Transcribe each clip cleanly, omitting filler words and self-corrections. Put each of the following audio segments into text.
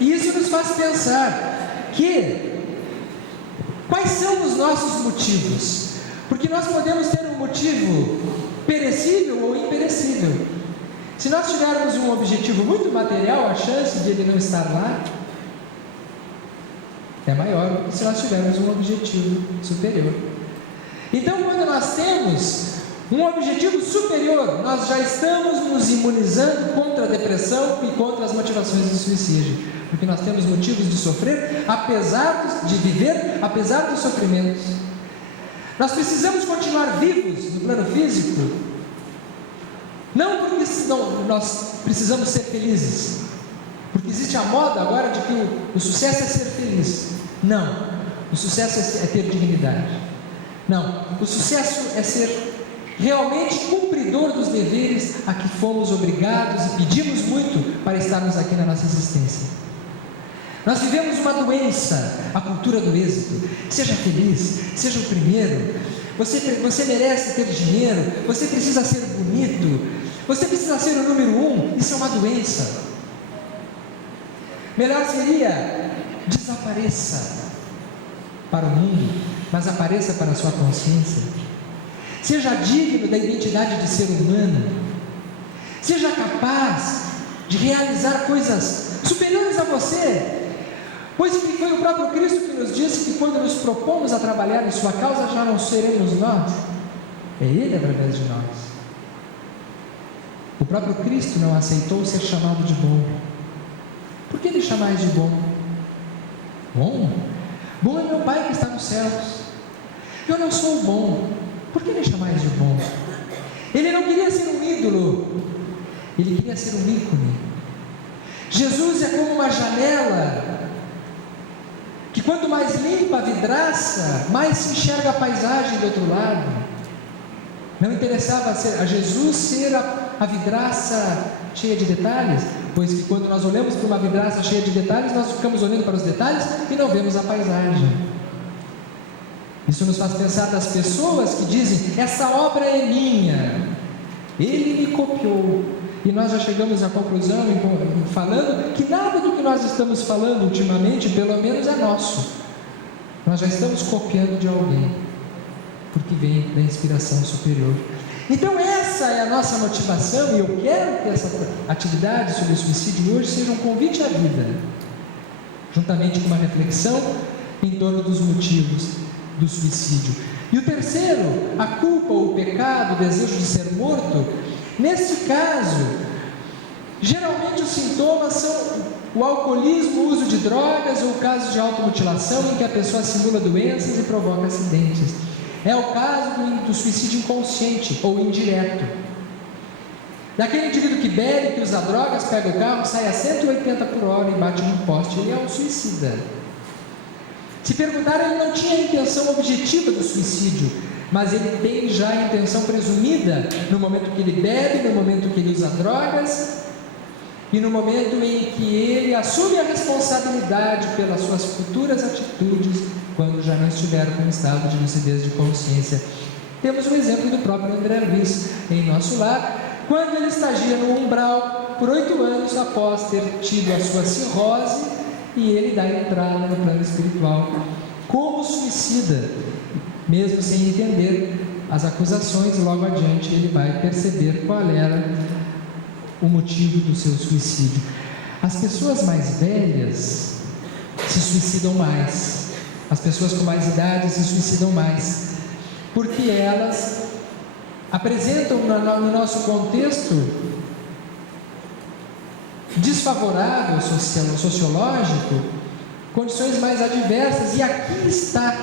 E isso nos faz pensar quais são os nossos motivos? Porque nós podemos ter um motivo perecível ou imperecível. Se nós tivermos um objetivo muito material, a chance de ele não estar lá é maior do que se nós tivermos um objetivo superior. Então, quando nós temos um objetivo superior, nós já estamos nos imunizando contra a depressão e contra as motivações do suicídio, porque nós temos motivos de sofrer, de viver, apesar dos sofrimentos. Nós precisamos continuar vivos no plano físico, não porque nós precisamos ser felizes, porque existe a moda agora de que o sucesso é ser feliz. Não, o sucesso é ter dignidade. Não, o sucesso é ser realmente cumpridor dos deveres a que fomos obrigados e pedimos muito para estarmos aqui na nossa existência. Nós vivemos uma doença, a cultura do êxito. Seja feliz, seja o primeiro. Você merece ter dinheiro, você precisa ser bonito, você precisa ser o número 1. Isso é uma doença. Melhor seria, desapareça para o mundo, mas apareça para a sua consciência. Seja digno da identidade de ser humano. Seja capaz de realizar coisas superiores a você. Pois que foi o próprio Cristo que nos disse que quando nos propomos a trabalhar em sua causa, já não seremos nós. É Ele através de nós. O próprio Cristo não aceitou ser chamado de bom. Por que me chamais de bom? Bom? Bom é meu Pai que está nos céus. Eu não sou bom. Por que me chamais de bom? Ele não queria ser um ídolo, ele queria ser um ícone. Jesus é como uma janela, que quanto mais limpa a vidraça, mais se enxerga a paisagem do outro lado. Não interessava a Jesus ser a vidraça cheia de detalhes, pois que quando nós olhamos para uma vidraça cheia de detalhes, nós ficamos olhando para os detalhes e não vemos a paisagem. Isso nos faz pensar das pessoas que dizem: essa obra é minha, ele me copiou. E nós já chegamos à conclusão, falando que nada do que nós estamos falando ultimamente, pelo menos é nosso. Nós já estamos copiando de alguém, porque vem da inspiração superior. Então essa é a nossa motivação, e eu quero que essa atividade sobre o suicídio hoje seja um convite à vida, juntamente com uma reflexão em torno dos motivos do suicídio. E o terceiro, a culpa ou o pecado, o desejo de ser morto. Nesse caso, geralmente os sintomas são o alcoolismo, o uso de drogas, ou casos de automutilação em que a pessoa simula doenças e provoca acidentes. É o caso do suicídio inconsciente ou indireto, daquele indivíduo que bebe, que usa drogas, pega o carro, sai a 180 por hora e bate no poste. Ele é um suicida. Se perguntar, ele não tinha a intenção objetiva do suicídio, mas ele tem já a intenção presumida no momento que ele bebe, no momento que ele usa drogas e no momento em que ele assume a responsabilidade pelas suas futuras atitudes, quando já não estiver com estado de lucidez de consciência. Temos o exemplo do próprio André Luiz em nosso lar, quando ele estagia no umbral por 8 anos após ter tido a sua cirrose, e ele dá entrada no plano espiritual como suicida, mesmo sem entender as acusações. Logo adiante ele vai perceber qual era o motivo do seu suicídio. As pessoas mais velhas se suicidam mais, as pessoas com mais idade se suicidam mais, porque elas apresentam no nosso contexto desfavorável, sociológico, condições mais adversas. E aqui está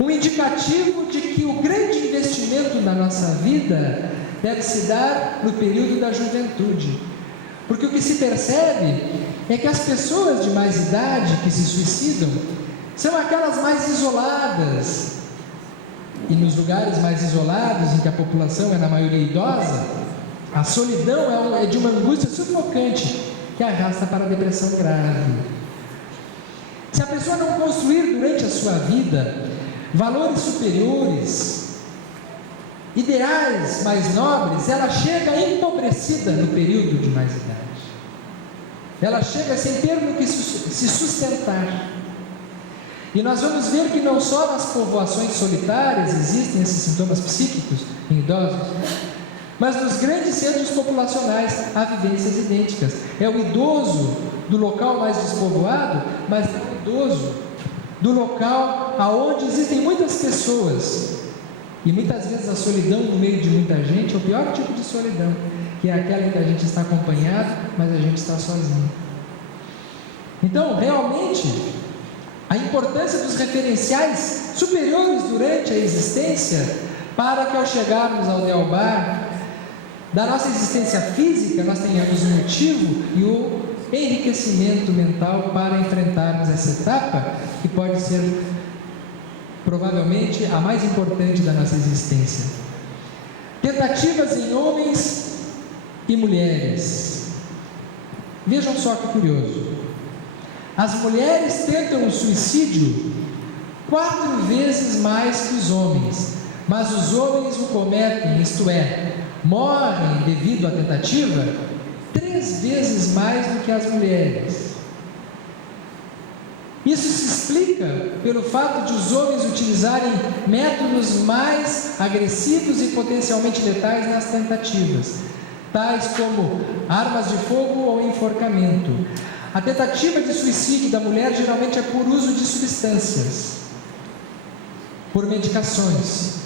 um indicativo de que o grande investimento na nossa vida deve se dar no período da juventude, porque o que se percebe é que as pessoas de mais idade que se suicidam são aquelas mais isoladas, e nos lugares mais isolados, em que a população é na maioria idosa, a solidão é de uma angústia sufocante que arrasta para a depressão grave. Se a pessoa não construir durante a sua vida valores superiores, ideais mais nobres, ela chega empobrecida no período de mais idade. ela chega sem ter no que se sustentar. E nós vamos ver que não só nas povoações solitárias existem esses sintomas psíquicos em idosos, mas nos grandes centros populacionais há vivências idênticas. É o idoso do local mais despovoado, mas é o idoso do local aonde existem muitas pessoas. E muitas vezes a solidão no meio de muita gente é o pior tipo de solidão, que é aquela em que a gente está acompanhado, mas a gente está sozinho. Então, realmente, a importância dos referenciais superiores durante a existência, para que ao chegarmos ao Deobar, da nossa existência física, nós tenhamos um motivo e o enriquecimento mental para enfrentarmos essa etapa, que pode ser provavelmente a mais importante da nossa existência. Tentativas em homens e mulheres. Vejam só que curioso. As mulheres tentam o suicídio 4 vezes mais que os homens, mas os homens o cometem, isto é, morrem devido à tentativa 3 vezes mais do que as mulheres. Isso se explica pelo fato de os homens utilizarem métodos mais agressivos e potencialmente letais nas tentativas, tais como armas de fogo ou enforcamento. A tentativa de suicídio da mulher geralmente é por uso de substâncias, por medicações.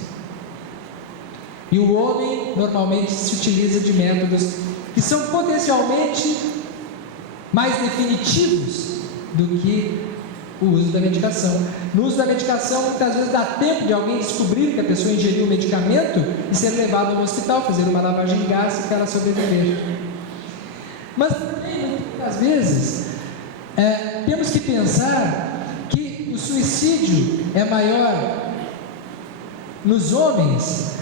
E o homem normalmente se utiliza de métodos que são potencialmente mais definitivos do que o uso da medicação. No uso da medicação, muitas vezes dá tempo de alguém descobrir que a pessoa ingeriu o medicamento e ser levado ao hospital, fazer uma lavagem de gás e ela sobreviver. Mas também, muitas vezes, temos que pensar que o suicídio é maior nos homens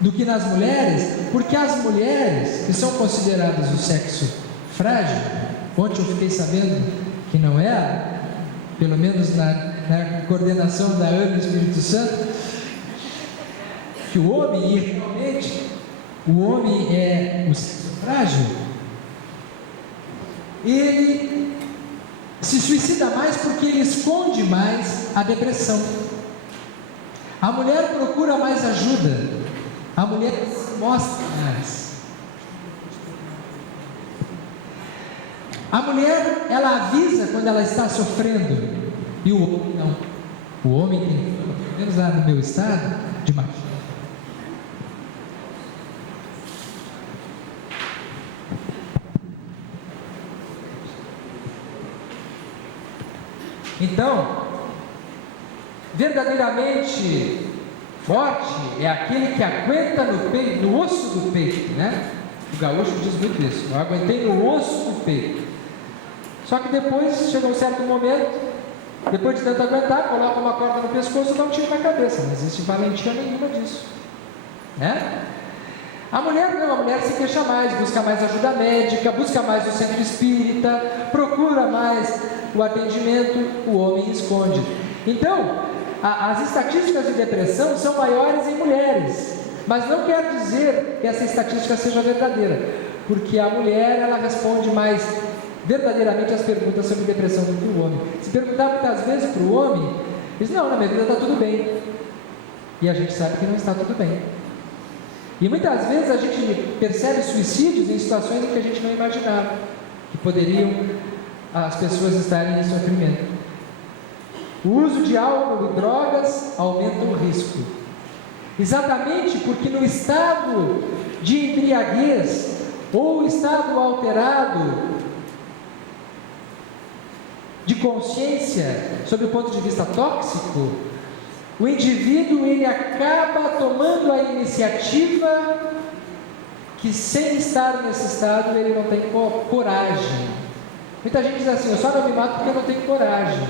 do que nas mulheres, porque as mulheres, que são consideradas o sexo frágil, ontem eu fiquei sabendo que não é, pelo menos na coordenação da Ana Espírito Santo, que o homem, e realmente, o homem é o sexo frágil, ele se suicida mais porque ele esconde mais a depressão. A mulher procura mais ajuda, a mulher se mostra mais. A mulher, ela avisa quando ela está sofrendo, e o homem não. O homem tem, pelo menos lá no meu estado, de machismo. Então, verdadeiramente forte é aquele que aguenta no peito, no osso do peito, né? O gaúcho diz muito isso. Eu aguentei no osso do peito. Só que depois, chega um certo momento, depois de tanto aguentar, coloca uma corda no pescoço e dá um tiro na cabeça. Não existe valentia nenhuma disso, né? A mulher não, a mulher se queixa mais, busca mais ajuda médica, busca mais o centro espírita, procura mais o atendimento, o homem esconde. Então, as estatísticas de depressão são maiores em mulheres, mas não quer dizer que essa estatística seja verdadeira, porque a mulher, ela responde mais verdadeiramente as perguntas sobre depressão do que o homem. Se perguntar muitas vezes para o homem, diz: não, na minha vida está tudo bem. E a gente sabe que não está tudo bem. E muitas vezes a gente percebe suicídios em situações em que a gente não imaginava que poderiam as pessoas estarem em sofrimento. O uso de álcool e drogas aumenta o risco, exatamente porque no estado de embriaguez ou estado alterado de consciência, sob o ponto de vista tóxico, o indivíduo ele acaba tomando a iniciativa que, sem estar nesse estado, ele não tem coragem. Muita gente diz assim: eu só não me mato porque eu não tenho coragem.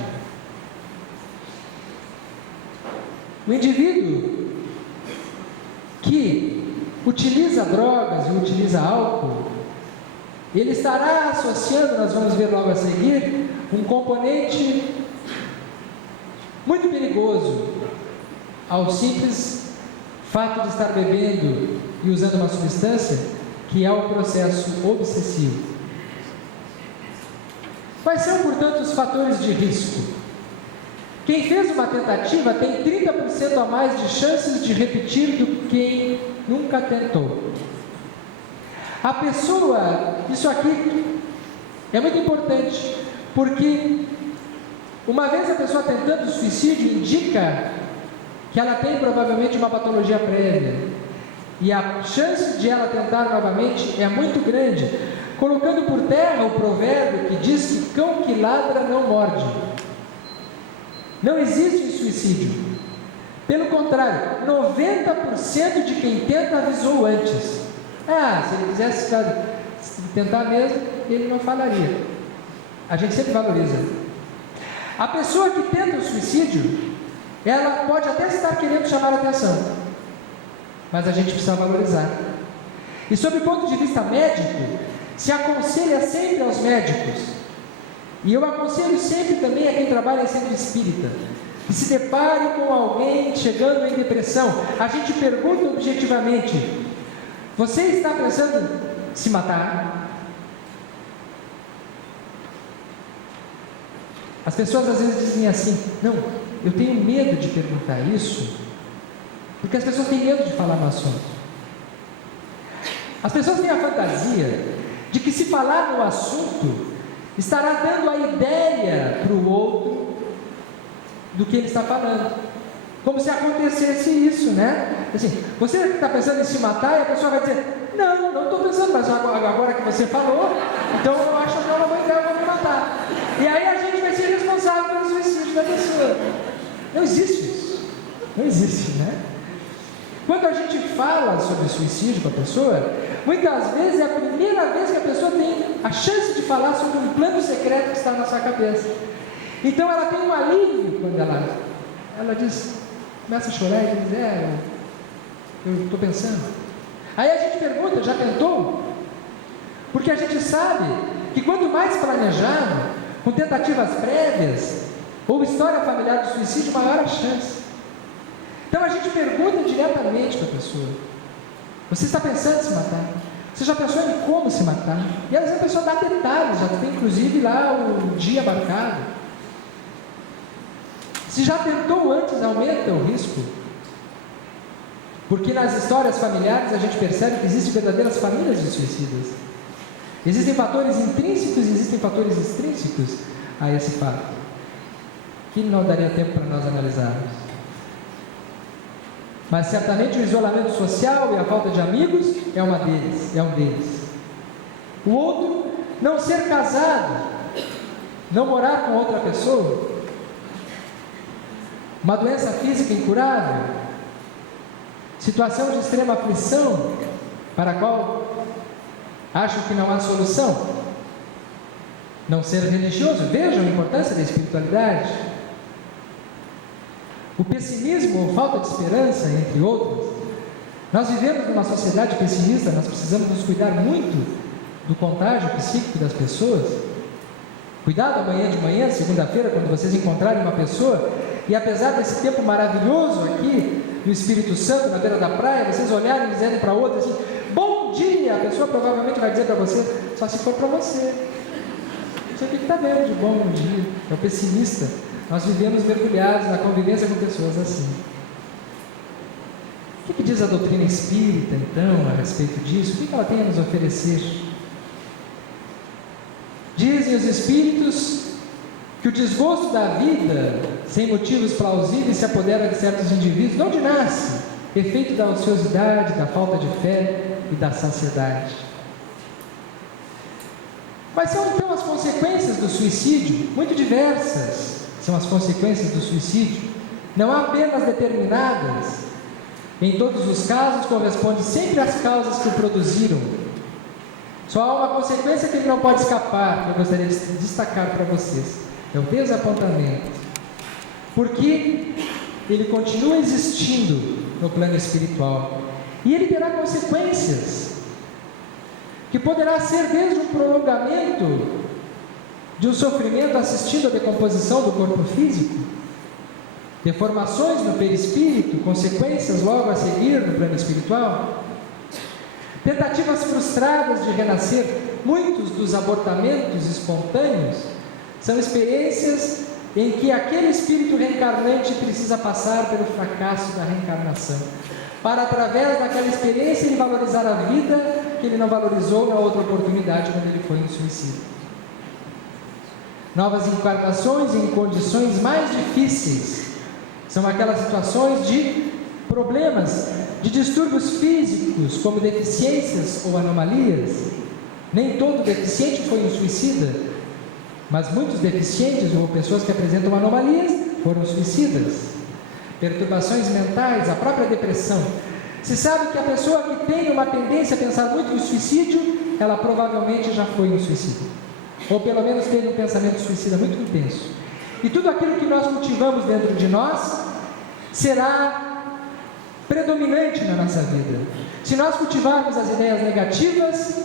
O indivíduo que utiliza drogas e utiliza álcool, ele estará associando, nós vamos ver logo a seguir, um componente muito perigoso ao simples fato de estar bebendo e usando uma substância, que é o processo obsessivo. Quais são, portanto, os fatores de risco? Quem fez uma tentativa tem 30% a mais de chances de repetir do que quem nunca tentou. A pessoa, isso aqui é muito importante, porque uma vez a pessoa tentando suicídio indica que ela tem provavelmente uma patologia prévia, e a chance de ela tentar novamente é muito grande, colocando por terra o provérbio que diz que cão que ladra não morde. Não existe suicídio. Pelo contrário, 90% de quem tenta avisou antes. Se ele quisesse tentar mesmo, ele não falaria. A gente sempre valoriza. A pessoa que tenta o suicídio, ela pode até estar querendo chamar a atenção, mas a gente precisa valorizar. E sob o ponto de vista médico, se aconselha sempre aos médicos, e eu aconselho sempre também a quem trabalha em centro espírita, que se depare com alguém chegando em depressão, a gente pergunta objetivamente: você está pensando em se matar? As pessoas às vezes dizem assim: não, eu tenho medo de perguntar isso, porque as pessoas têm medo de falar no assunto. As pessoas têm a fantasia de que se falar no assunto estará dando a ideia para o outro do que ele está falando, como se acontecesse isso, né? Assim, você está pensando em se matar, e a pessoa vai dizer: não estou pensando, mas agora que você falou, então eu acho que é uma boa ideia, eu vou me matar. E aí a gente vai ser responsável pelo suicídio da pessoa. Não existe isso, não existe, né? Quando a gente fala sobre suicídio com a pessoa, muitas vezes é a primeira vez que a pessoa tem a chance de falar sobre um plano secreto que está na sua cabeça. Então ela tem um alívio quando ela diz, começa a chorar e diz: eu estou pensando. Aí a gente pergunta: já tentou? Porque a gente sabe que quanto mais planejado, com tentativas prévias, ou história familiar de suicídio, maior a chance. Então a gente pergunta diretamente para a pessoa: você está pensando em se matar? Você já pensou em como se matar? E às vezes a pessoa dá detalhes, já tem inclusive lá o dia marcado. Se já tentou antes, aumenta o risco. Porque nas histórias familiares a gente percebe que existem verdadeiras famílias de suicidas. Existem fatores intrínsecos e existem fatores extrínsecos a esse fato, que não daria tempo para nós analisarmos. Mas certamente o isolamento social e a falta de amigos é um deles. O outro, não ser casado, não morar com outra pessoa, uma doença física incurável, situação de extrema aflição, para a qual acho que não há solução, não ser religioso. Vejam a importância da espiritualidade. O pessimismo ou falta de esperança, entre outros. Nós vivemos numa sociedade pessimista, nós precisamos nos cuidar muito do contágio psíquico das pessoas. Cuidado amanhã de manhã, segunda-feira, quando vocês encontrarem uma pessoa, e apesar desse tempo maravilhoso aqui, do Espírito Santo, na beira da praia, vocês olharem e dizerem para outra assim: bom dia, a pessoa provavelmente vai dizer para você: só se for para você. Você tem que estar vendo de bom dia. É o pessimista. Nós vivemos mergulhados na convivência com pessoas assim. O que diz a doutrina espírita, então, a respeito disso? O que ela tem a nos oferecer? Dizem os espíritos que o desgosto da vida, sem motivos plausíveis, se apodera de certos indivíduos. De onde nasce? Efeito da ociosidade, da falta de fé e da saciedade. Quais são então as consequências do suicídio? Muito diversas são as consequências do suicídio. Não há apenas determinadas. Em todos os casos, corresponde sempre às causas que o produziram. Só há uma consequência que ele não pode escapar, que eu gostaria de destacar para vocês: é o desapontamento. Porque ele continua existindo no plano espiritual. E ele terá consequências, que poderá ser desde um prolongamento de um sofrimento assistindo à decomposição do corpo físico, deformações no perispírito, consequências logo a seguir no plano espiritual, tentativas frustradas de renascer. Muitos dos abortamentos espontâneos São experiências em que aquele espírito reencarnante precisa passar pelo fracasso da reencarnação, para através daquela experiência ele valorizar a vida que ele não valorizou na outra oportunidade quando ele foi em suicídio. Novas encarnações em condições mais difíceis são aquelas situações de problemas, de distúrbios físicos, como deficiências ou anomalias. Nem todo deficiente foi um suicida, mas muitos deficientes ou pessoas que apresentam anomalias foram suicidas. Perturbações mentais, a própria depressão. Se sabe que a pessoa que tem uma tendência a pensar muito no suicídio, ela provavelmente já foi um suicida, ou pelo menos teve um pensamento suicida muito intenso. E tudo aquilo que nós cultivamos dentro de nós será predominante na nossa vida. Se nós cultivarmos as ideias negativas,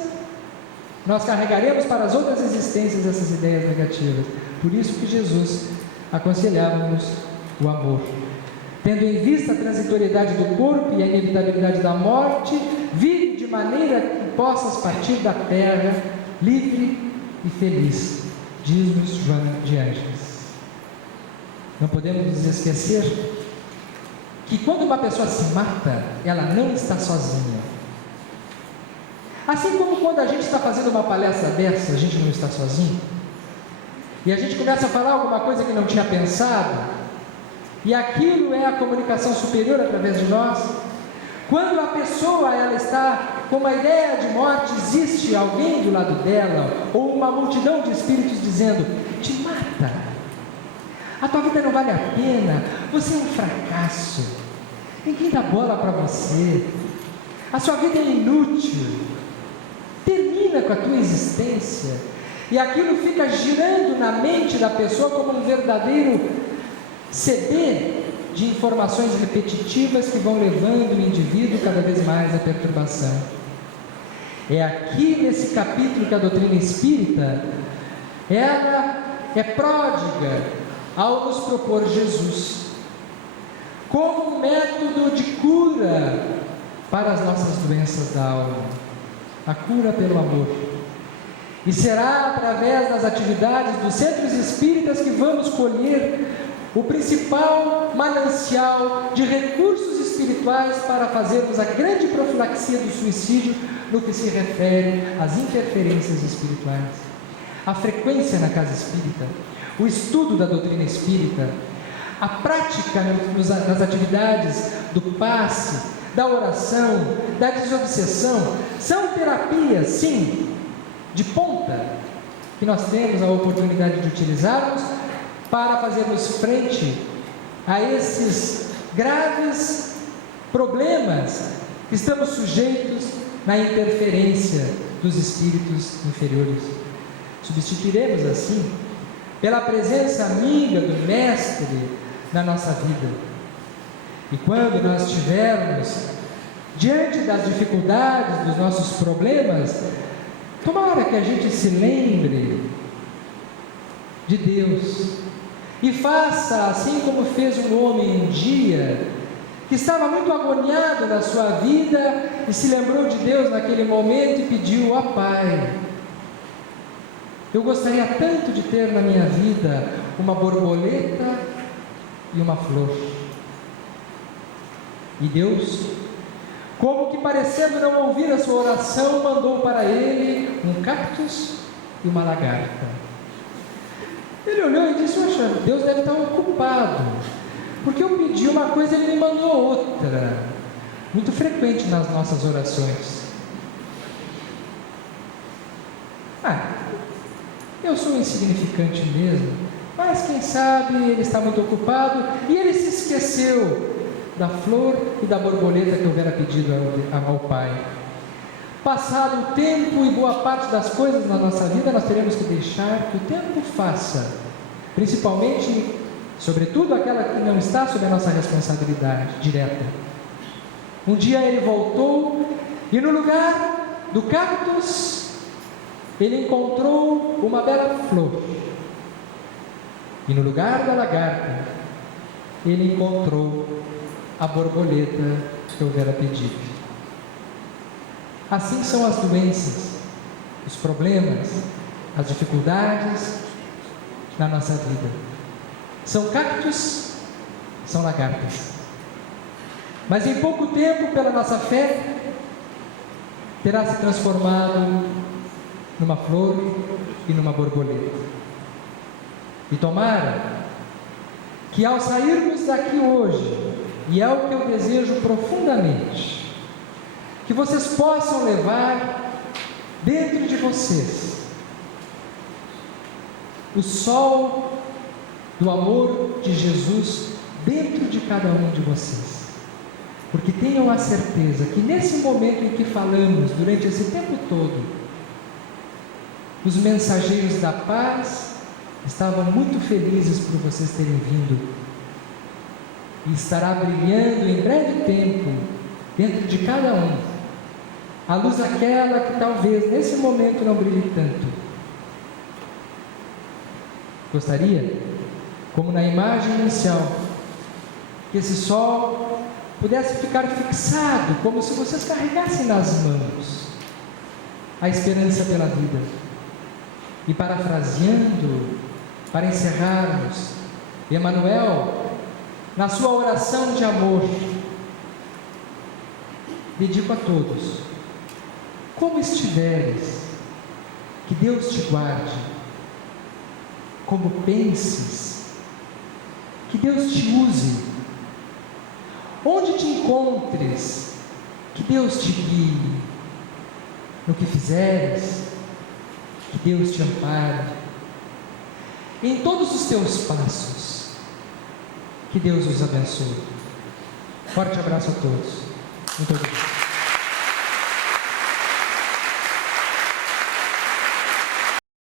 nós carregaremos para as outras existências essas ideias negativas. Por isso que Jesus aconselhava-nos o amor. Tendo em vista a transitoriedade do corpo e a inevitabilidade da morte, vive de maneira que possas partir da terra livre e feliz, diz-nos João de Ângeles. Não podemos nos esquecer que quando uma pessoa se mata, ela não está sozinha. Assim como quando a gente está fazendo uma palestra dessa, a gente não está sozinho, e a gente começa a falar alguma coisa que não tinha pensado, e aquilo é a comunicação superior através de nós. Quando a pessoa ela está com uma ideia de morte, existe alguém do lado dela, ou uma multidão de espíritos dizendo: te mata, a tua vida não vale a pena, você é um fracasso, ninguém dá bola para você, a sua vida é inútil, termina com a tua existência. E aquilo fica girando na mente da pessoa como um verdadeiro CD de informações repetitivas que vão levando o indivíduo cada vez mais à perturbação. É aqui nesse capítulo que a doutrina espírita ela é pródiga ao nos propor Jesus como um método de cura para as nossas doenças da alma, a cura pelo amor. E será através das atividades dos centros espíritas que vamos colher o principal manancial de recursos espirituais para fazermos a grande profilaxia do suicídio no que se refere às interferências espirituais. A frequência na casa espírita, o estudo da doutrina espírita, a prática nas atividades do passe, da oração, da desobsessão, são terapias, sim, de ponta, que nós temos a oportunidade de utilizarmos para fazermos frente a esses graves problemas que estamos sujeitos na interferência dos espíritos inferiores. Substituiremos assim pela presença amiga do Mestre na nossa vida. E quando nós estivermos diante das dificuldades, dos nossos problemas, tomara que a gente se lembre de Deus e faça assim como fez um homem um dia, que estava muito agoniado na sua vida e se lembrou de Deus naquele momento e pediu: ó Pai, eu gostaria tanto de ter na minha vida uma borboleta e uma flor. E Deus, como que parecendo não ouvir a sua oração, mandou para ele um cactus e uma lagarta. Ele olhou e disse: poxa, Deus deve estar ocupado, porque eu pedi uma coisa e ele me mandou outra. Muito frequente nas nossas orações. Eu sou insignificante mesmo, mas quem sabe ele está muito ocupado e ele se esqueceu da flor e da borboleta que houvera pedido ao Pai. Passado o tempo e boa parte das coisas na nossa vida, nós teremos que deixar que o tempo faça, principalmente, sobretudo aquela que não está sob a nossa responsabilidade direta. Um dia ele voltou e no lugar do cactus ele encontrou uma bela flor, e no lugar da lagarta ele encontrou a borboleta que houvera pedido. Assim são as doenças, os problemas, as dificuldades, na nossa vida. São cactos, são lagartas. Mas em pouco tempo, pela nossa fé, terá se transformado numa flor e numa borboleta. E tomara que ao sairmos daqui hoje, e é o que eu desejo profundamente, que vocês possam levar dentro de vocês o sol do amor de Jesus dentro de cada um de vocês. Porque tenham a certeza que nesse momento em que falamos, durante esse tempo todo, os mensageiros da paz estavam muito felizes por vocês terem vindo. E estará brilhando em breve tempo, dentro de cada um, a luz aquela que talvez nesse momento não brilhe tanto. Gostaria, como na imagem inicial, que esse sol pudesse ficar fixado, como se vocês carregassem nas mãos a esperança pela vida. E parafraseando, para encerrarmos, Emmanuel, na sua oração de amor, dedico a todos: como estiveres, que Deus te guarde; como penses, que Deus te use; onde te encontres, que Deus te guie; no que fizeres, que Deus te ampare; em todos os teus passos, que Deus os abençoe. Forte abraço a todos. Muito obrigado.